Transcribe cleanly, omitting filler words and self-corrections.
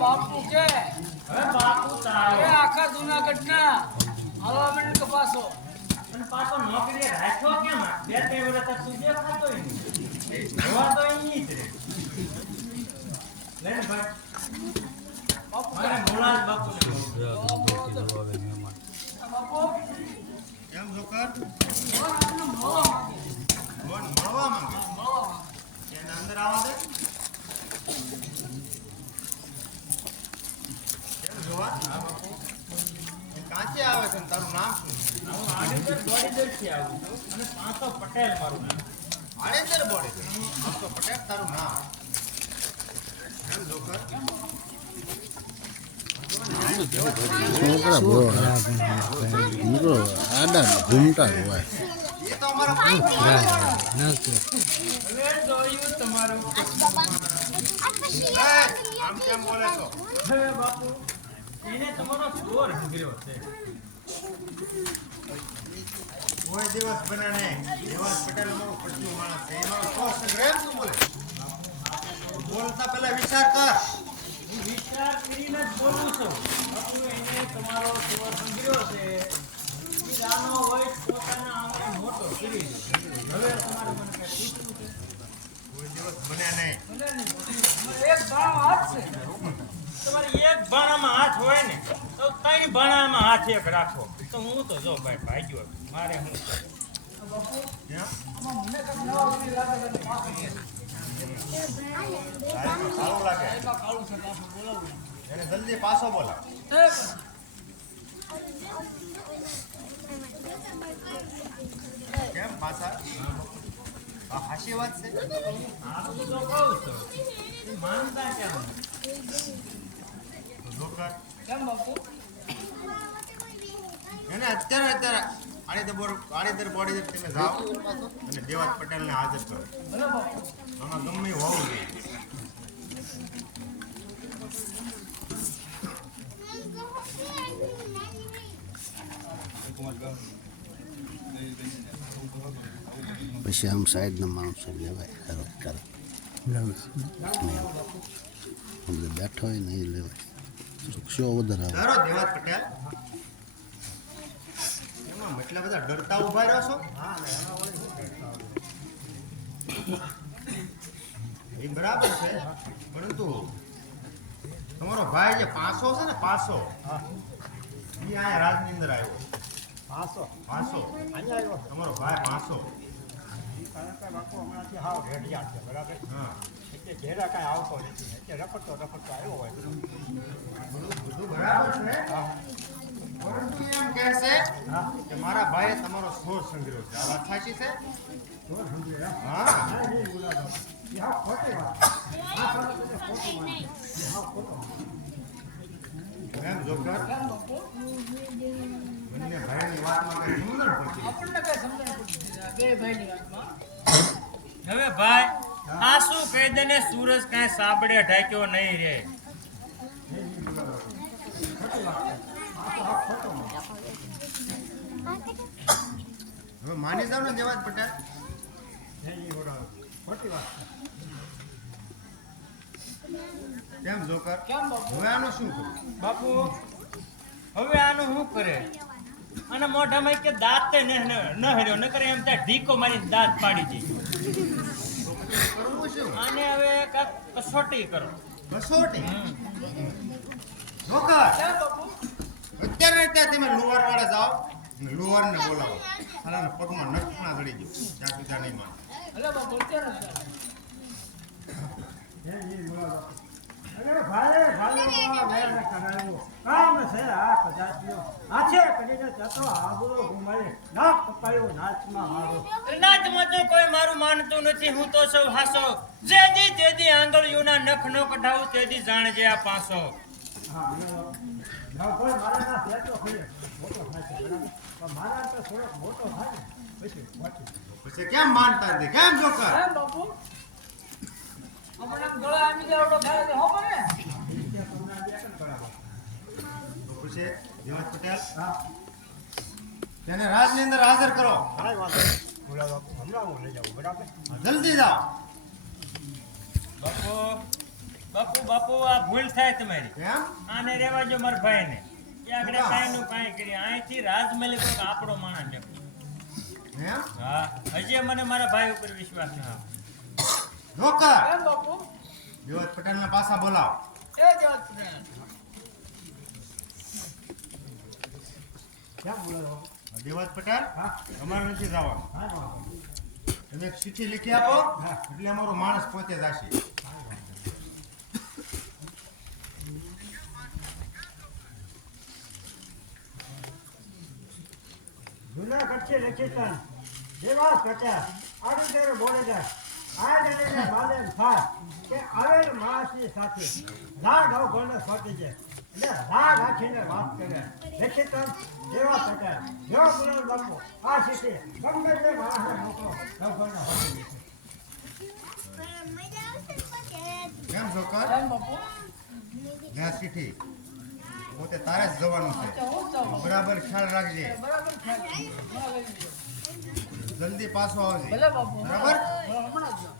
બાપુ કે આખા જૂનાગઢના હવા મને કપાસો અને પાછો નોકરી રાખ્યો કેમ? બે ત્રણ વર્ષ તું દેખાતો ય નહીં. જોવા તો અહીં જ રે. લઈને ભાઈ બાપુ મને મોળા જ બાપુને કહું. બાપુ કેમ જોકર મળવા મળવા માંગે એને અંદર આવવા દે કેમ જોવા કાંચે આવે છે ને તારું નામ શું? હું આડેદર બોડીદરથી આવું છું અને પાંચો પટેલ મારું નામ. આણેદર બોડી છે તો પટેલ તારું નામ કેમ જોકર છોકરા બહુ આડા ઘૂમતા હોય એ તો અમારા હવે જોયું તમારું. આમ કેમ બોલે છો? હવે બાપુ એને તમારો ચોર હંગર્યો છે. કોઈ દિવસ બને નહીં દેવાસ પટેલ અમારો પટલું માણસ છે એનો સો સંગ્રહ શું બોલે બોલતા પહેલા વિચાર કર હું વિચાર કરીને જ બોલું છું. બાપુ એને તમારો ચોર હંગર્યો છે. ઈ નાનો હોય પોતાના આંગણે મોટો કરી દે. હવે તમારે મને કઈ પૂછવું છે? કોઈ દિવસ બને નહીં એક ગામ હાથ છે તમારે એક ભાણામાં હાથ હોય ને તો ત્રણ ભાણામાં હાથ એક રાખો તો હું તો જો ભાઈ ભાગ્યો મારે હું બાપુ કેમ આમાં મને કંઈક નવા ઉડી લાગે છે પાછું કે સાહેબમાં સારું લાગે એમાં કાળું છે પાછું બોલાવું એને જલ્દી પાછો બોલાવ કેમ પાછા આ હાશી વાત છે આ તો જો કહું છું એ માનતા કેમ તો જોકર કેમ બાપુ એને અત્યારે આણેદર બોડી તમે જાઓ અને દેવાજ પટેલને હાજર કરો ભલે બાપુ આમાં ગમે એવું હોવું જોઈએ પછી આમ સાઈડના માણસો લેવાય સારો ચાલો બધે બેઠો હોય ને એ લેવાય શો વધારે આવે ડરો દેવાજ પટેલ એમાં એટલા બધા ડરતા ઉભા રહ્યો છો એ બરાબર છે પરંતુ તમારો ભાઈ જે પાસો છે ને પાસો એ અહીંયા રાજની અંદર આવ્યો પાસો તમારો ભાઈ પાસો હા બધું બરાબર છે પરંતુ એમ કહે છે કે મારા ભાઈએ તમારો સોર સંગ્રહ છે આ વાત સાચી છે હા એમ જોકર બંને ભાઈની વાતમાં કઈ સમજણ પડતી આપણને કઈ સમજણ પડતી નથી. બે ભાઈની વાતમાં હવે ભાઈ આ શું કહી દે ને સૂરજ કાંઈ સાબડે ઢાક્યો નહીં રે. હવે માની જાવ ને દેવાજ પટેલ કેમ જોકર કેમ બાપુ હવે આનું શું કરું બાપુ હવે આનું શું કરે? અને મોઢામાં કે દાંત ન હર્યો ન કરે એમ ત્યાં ઢીકો મારી દાંત પાડી દે. કરવું શું આને હવે કાંઈક કસોટી કરો. કસોટી જોકર કેમ બાપુ અત્યારે તમે લુવાર વાળા જાઓ ને લુવારને બોલાવો સાલાના પગમાં નટણા ગળી દો ત્યાં સુધી નહીં માને ભલે બાપુ અત્યારે જ ચાલે. નાચમાં તો કોઈ મારું માનતું નથી. હું તો સૌ હાસો જેદી તેદી આંગળીઓના નખ નો કઢાવું તેદી જાણજે આ પાસો. પછી કેમ માનતા નથી કેમ જોકર કેમ બાપુ આપણે ગળા આમી જાય ઓટો ખાય હો બને તો પછી દેવાજ પટેલ તેને રાજની અંદર હાજર કરો જલ્દી જાઓ બાપુ બાપુ આ ભૂલ થાય તમારી કેમ આને રેવા જો મારા ભાઈને એ આગળ કાંઈ નું કાંઈ કરી અહીંથી રાજમહેલ કોઈક આપણો માણસ નીકળ્યો. એમ હા હજી મને મારા ભાઈ ઉપર વિશ્વાસ ન આવે. નોકર એમ બાપુ દેવત પટેલના પાસા બોલાવો. એ જ વાત છે. દેવત પટેલ અમારે નથી જવાનું. તમે એક ચિઠ્ઠી લીખી આપો એટલે અમારો માણસ પોતે જ આવશે. જૂનાગઢથી લખીતન દેવાસ પટેલ આડિદર બોલેદાર આ જઈને માલેમ થાય કે આવેલ માણસની સાથે રાગ અવગણને સોંપી છે એટલે રાગ રાખીને વાત કરે લખીતન દેવાસ પટેલ જો ગુલામ બાપુ આ સ્થિતિ ગમે તે માણસને મોકલો અવગણને સોંપી છે કેમ જોકર એમ બાપુ જ્યાં ચિઠ્ઠી પોતે તારે જ જવાનું છે. અચ્છા હું જાઉં બરાબર ખ્યાલ રાખજે. બરાબર ખ્યાલ મને લઈ લીધો. જલ્દી પાછો આવજે. ભલે બાપુ બરાબર હમણાં જ જાઉં.